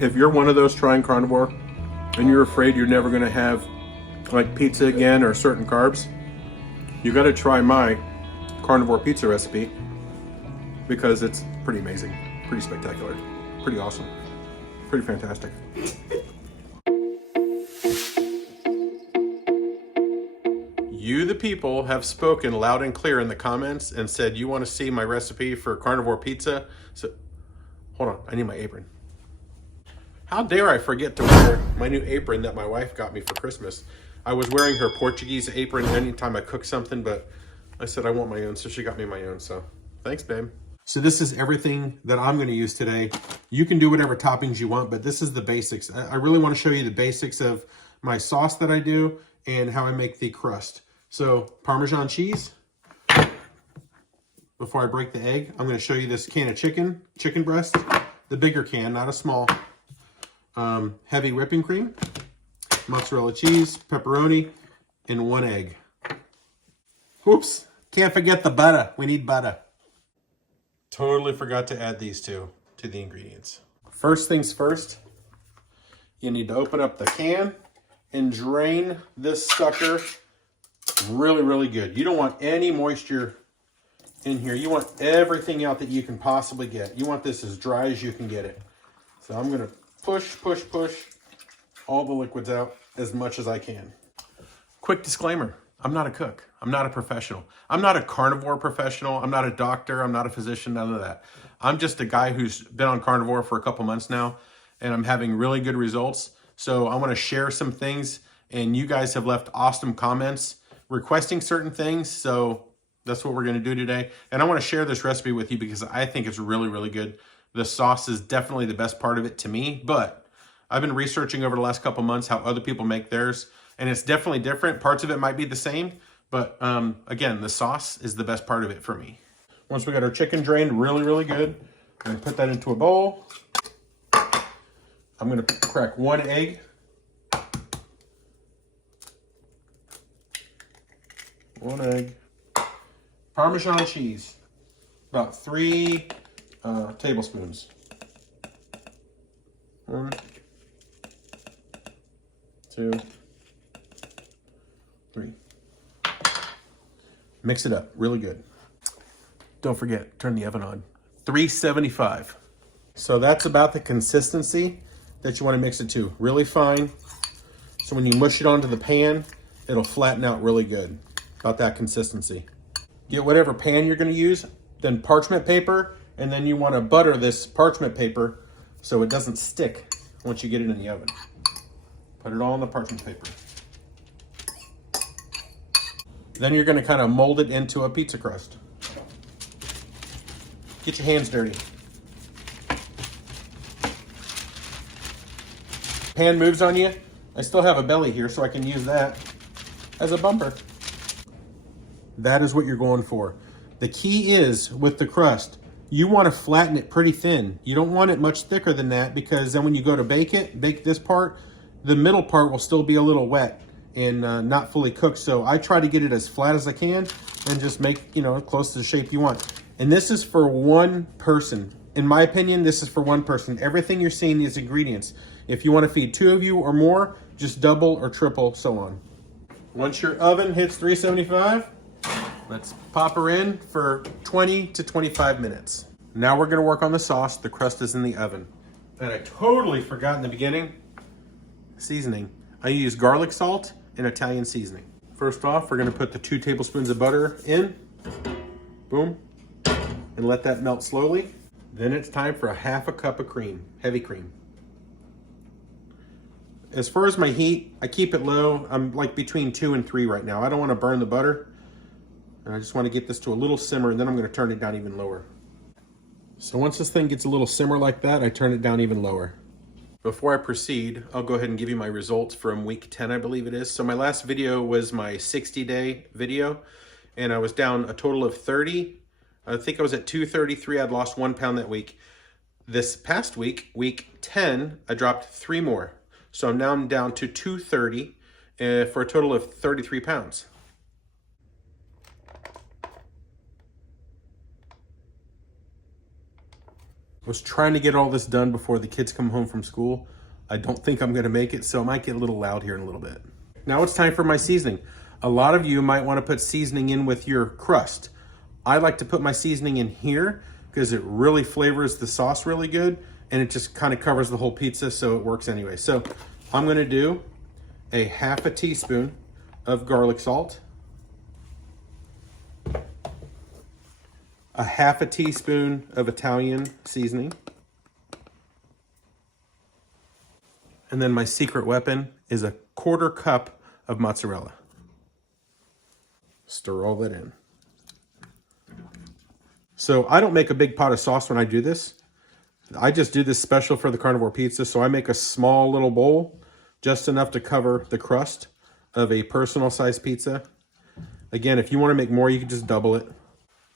If you're one of those trying carnivore and you're afraid you're never going to have like pizza again or certain carbs, you got to try my carnivore pizza recipe because it's pretty amazing, pretty spectacular, pretty awesome, pretty fantastic. You, the people, have spoken loud and clear in the comments and said you want to see my recipe for carnivore pizza. So, hold on, I need my apron. How dare I forget to wear my new apron that my wife got me for Christmas. I was wearing her Portuguese apron anytime I cook something, but I said I want my own, so she got me my own, so thanks, babe. So this is everything that I'm going to use today. You can do whatever toppings you want, but this is the basics. I really want to show you the basics of my sauce that I do and how I make the crust. So Parmesan cheese. Before I break the egg, I'm going to show you this can of chicken breast, the bigger can, not a small. Heavy whipping cream, mozzarella cheese, pepperoni, and 1 egg. Oops, can't forget the butter. We need butter. Totally forgot to add these two to the ingredients. First things first, you need to open up the can and drain this sucker really, really good. You don't want any moisture in here. You want everything out that you can possibly get. You want this as dry as you can get it. So I'm going to push all the liquids out as much as I can. Quick disclaimer, I'm not a cook. I'm not a professional. I'm not a carnivore professional. I'm not a doctor. I'm not a physician, none of that. I'm just a guy who's been on carnivore for a couple months now, and I'm having really good results. So I want to share some things, and you guys have left awesome comments requesting certain things. So that's what we're going to do today. And I want to share this recipe with you because I think it's really, really good. The sauce is definitely the best part of it to me, but I've been researching over the last couple months how other people make theirs, and it's definitely different. Parts of it might be the same, but again, the sauce is the best part of it for me. Once we got our chicken drained really, really good, I'm going to put that into a bowl. I'm going to crack 1 egg. One egg. Parmesan cheese, about 3 tablespoons. 1, 2, 3. Mix it up really good. Don't forget, turn the oven on. 375. So that's about the consistency that you want to mix it to. Really fine. So when you mush it onto the pan, it'll flatten out really good. About that consistency. Get whatever pan you're going to use, then parchment paper, and then you want to butter this parchment paper so it doesn't stick once you get it in the oven. Put it all on the parchment paper. Then you're going to kind of mold it into a pizza crust. Get your hands dirty. Pan moves on you. I still have a belly here, so I can use that as a bumper. That is what you're going for. The key is with the crust, you want to flatten it pretty thin. You don't want it much thicker than that because then when you go to bake this part, the middle part will still be a little wet and not fully cooked. So I try to get it as flat as I can and just make, close to the shape you want. And this is for one person. In my opinion, this is for one person. Everything you're seeing is ingredients. If you want to feed 2 of you or more, just double or triple, so on. Once your oven hits 375, let's pop her in for 20 to 25 minutes. Now we're gonna work on the sauce. The crust is in the oven. And I totally forgot in the beginning, seasoning. I use garlic salt and Italian seasoning. First off, we're gonna put the 2 tablespoons of butter in, boom, and let that melt slowly. Then it's time for a 1/2 cup of cream, heavy cream. As far as my heat, I keep it low. I'm like between 2 and 3 right now. I don't wanna burn the butter. And I just want to get this to a little simmer, and then I'm going to turn it down even lower. So once this thing gets a little simmer like that, I turn it down even lower. Before I proceed, I'll go ahead and give you my results from week 10, I believe it is. So my last video was my 60-day video, and I was down a total of 30. I think I was at 233. I'd lost 1 pound that week. This past week, week 10, I dropped 3 more. So I'm down to 230 for a total of 33 pounds. I was trying to get all this done before the kids come home from school. I don't think I'm gonna make it, so it might get a little loud here in a little bit. Now it's time for my seasoning. A lot of you might wanna put seasoning in with your crust. I like to put my seasoning in here because it really flavors the sauce really good, and it just kind of covers the whole pizza, so it works anyway. So I'm gonna do a half a teaspoon of garlic salt, a half a teaspoon of Italian seasoning, and then my secret weapon is a 1/4 cup of mozzarella. Stir all that in. So I don't make a big pot of sauce when I do this. I just do this special for the Carnivore Pizza, so I make a small little bowl, just enough to cover the crust of a personal size pizza. Again, if you want to make more, you can just double it.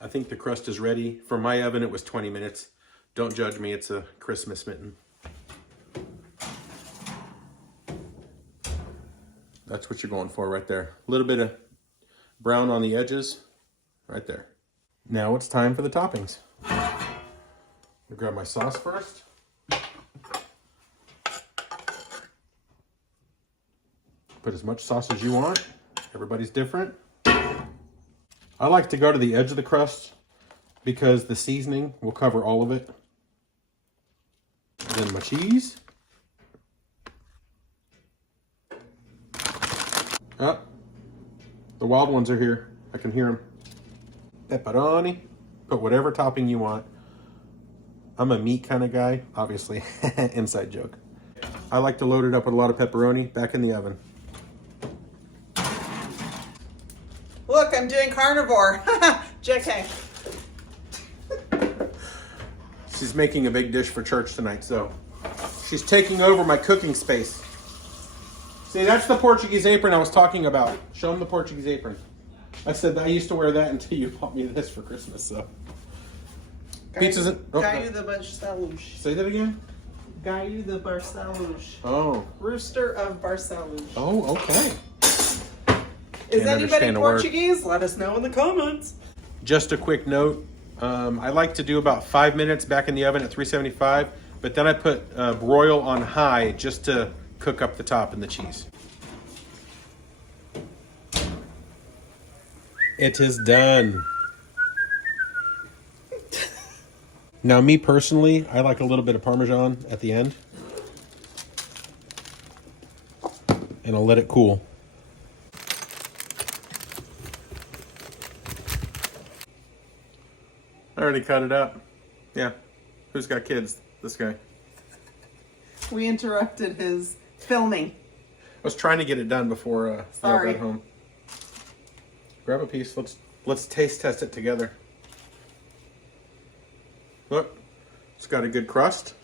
I think the crust is ready. For my oven, it was 20 minutes. Don't judge me, it's a Christmas mitten. That's what you're going for right there. A little bit of brown on the edges, right there. Now it's time for the toppings. I'll grab my sauce first. Put as much sauce as you want. Everybody's different. I like to go to the edge of the crust because the seasoning will cover all of it. Then my cheese. Oh, the wild ones are here. I can hear them. Pepperoni. Put whatever topping you want. I'm a meat kind of guy, obviously. Inside joke. I like to load it up with a lot of pepperoni. Back in the oven. Look, I'm doing carnivore. JK. She's making a big dish for church tonight, so she's taking over my cooking space. See, that's the Portuguese apron I was talking about. Show them the Portuguese apron. I said I used to wear that until you bought me this for Christmas, so. Pizza's in... Oh, Gaio the Barcelos. say that again? Gaio the Barcelos. Oh. Rooster of Barcelos. Oh, okay. Is Can't anybody understand a word. Portuguese? Let us know in the comments. Just a quick note. I like to do about 5 minutes back in the oven at 375, but then I put broil on high just to cook up the top and the cheese. It is done. Now, me personally, I like a little bit of Parmesan at the end. And I'll let it cool. I already cut it up. Yeah. Who's got kids? This guy. We interrupted his filming. I was trying to get it done before I got home. Grab a piece. Let's taste test it together. Look, it's got a good crust.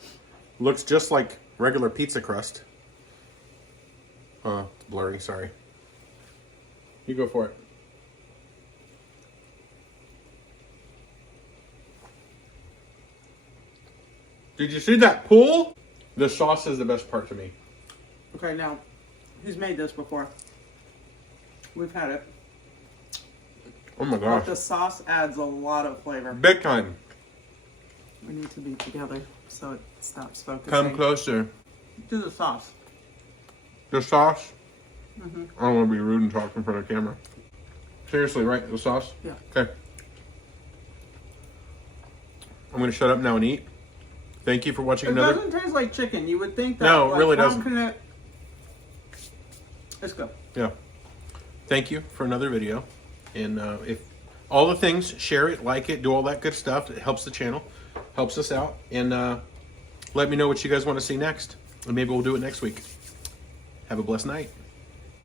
Looks just like regular pizza crust. It's blurry, sorry. You go for it. Did you see that pool? The sauce is the best part to me. Okay, now, who's made this before? We've had it. Oh my But gosh. the sauce adds a lot of flavor. Big time. We need to be together so it stops focusing. Come closer. To the sauce. The sauce? I don't want to be rude and talk in front of the camera. Seriously, right? The sauce? Yeah. Okay. I'm going to shut up now and eat. Thank you for watching It another... doesn't taste like chicken. You would think that. No, it like, really how doesn't. can it... Let's go. Yeah. Thank you for another video. And if all the things, share it, like it, do all that good stuff. It helps the channel, helps us out. And let me know what you guys want to see next. And maybe we'll do it next week. Have a blessed night.